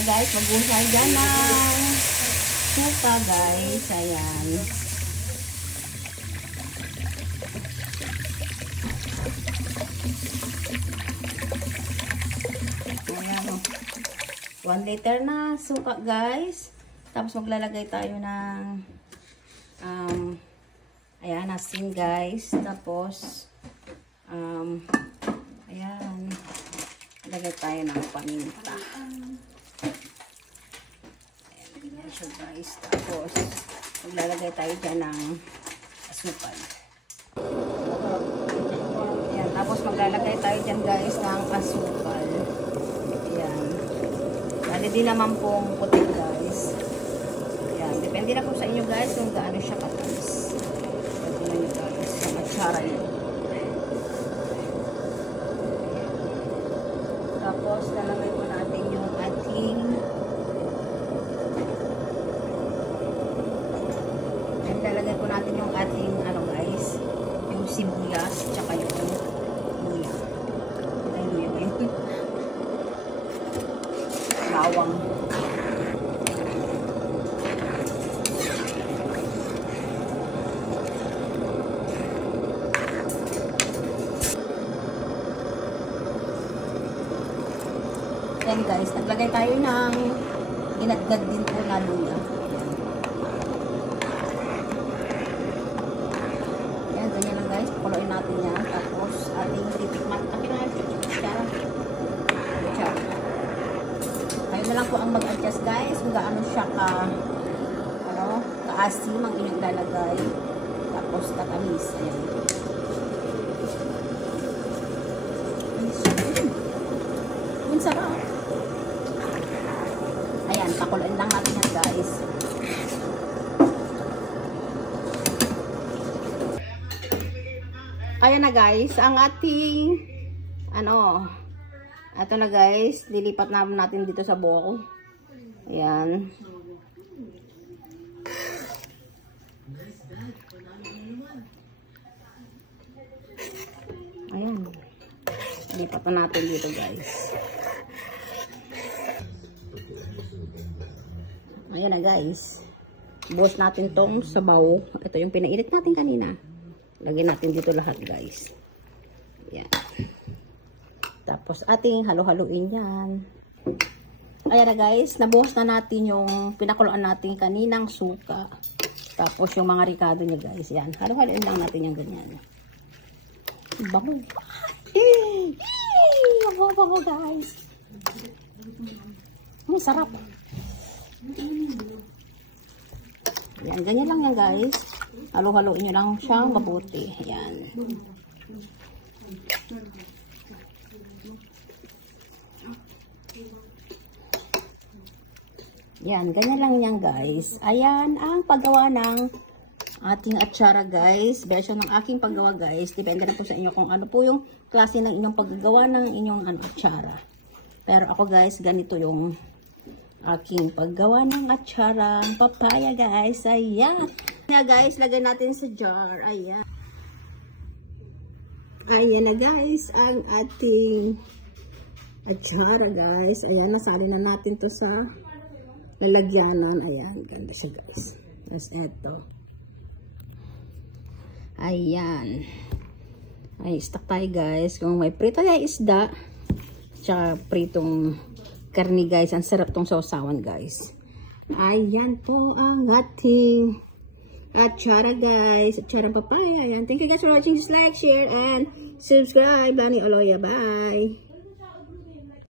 na guys, mag-usay dyan ng suka guys. Ayan. Ayan. 1 liter na suka guys. Tapos maglalagay tayo ng ayan, asin guys. Tapos ayan, lagay tayo ng paminta. Ayan siya guys. Tapos maglalagay tayo dyan ng asukal. Ayan, tapos maglalagay tayo dyan guys ng asukal. Ayan. Dali din naman pong puti guys. Ayan, depende na po sa inyo guys kung gaano siya katamis. Tignan nyo guys, ang atsara nyo. Tapos, lalagay po natin yung ating ano guys, yung sibuyas, tsaka yung luya. Ay, luya ba yun? Bawang. Then guys, naglagay tayo ng ginagdag din po na luya. Ayan, ganyan lang guys. Pakuluin natin yan. Tapos ating titikman. Tapos na yung kutsara. Kayo na lang po ang mag-adjust guys kung gaano siya kaasim ang inyong lalagay. Tapos katamis. Ayan. Ang sarap. Ayan, pakuluin lang natin yan guys. Ayan na guys, ang ating ito na guys, lilipat natin dito sa bowl. Ayan. Ayan. Lilipat na natin dito guys. Ayan na guys. Buhos natin tong sabaw. Ito yung pinainit natin kanina. Lagyan natin dito lahat guys. Ayan. Tapos ating halo-haluin yan. Ayan na guys. Nabuhos na natin yung pinakuluan natin kaninang suka. Tapos yung mga ricado niya guys. Ayan. Halo-haluin lang natin yung ganyan. Bango. Bango guys. Ang sarap. Ayan, ganyan lang yan guys. Halo-haloin nyo lang siyang mabuti. Ayan. Ayan, ganyan lang yan guys. Ayan ang paggawa ng ating atsara guys. Version ng aking paggawa guys. Depende na po sa inyo kung ano po yung klase ng inyong paggagawa ng inyong atsara. Pero ako guys, ganito yung aking paggawa ng atsarang papaya guys. Ayan. Ayan guys, lagay natin sa jar. Ayan. Ayan na guys, ang ating atsara guys. Ayan, nasali na natin to sa lalagyanan. Ayan, ganda siya guys. Tapos eto. Ayan. Ay, stock tayo guys. Kung may prito na isda, tsaka pritong karni guys. Ang sarap tong sausawan guys. Ayan po ang ating atsara guys. Atsarang papaya. Ayan. Thank you guys for watching. Just like, share, and subscribe. Lani Oloya. Bye!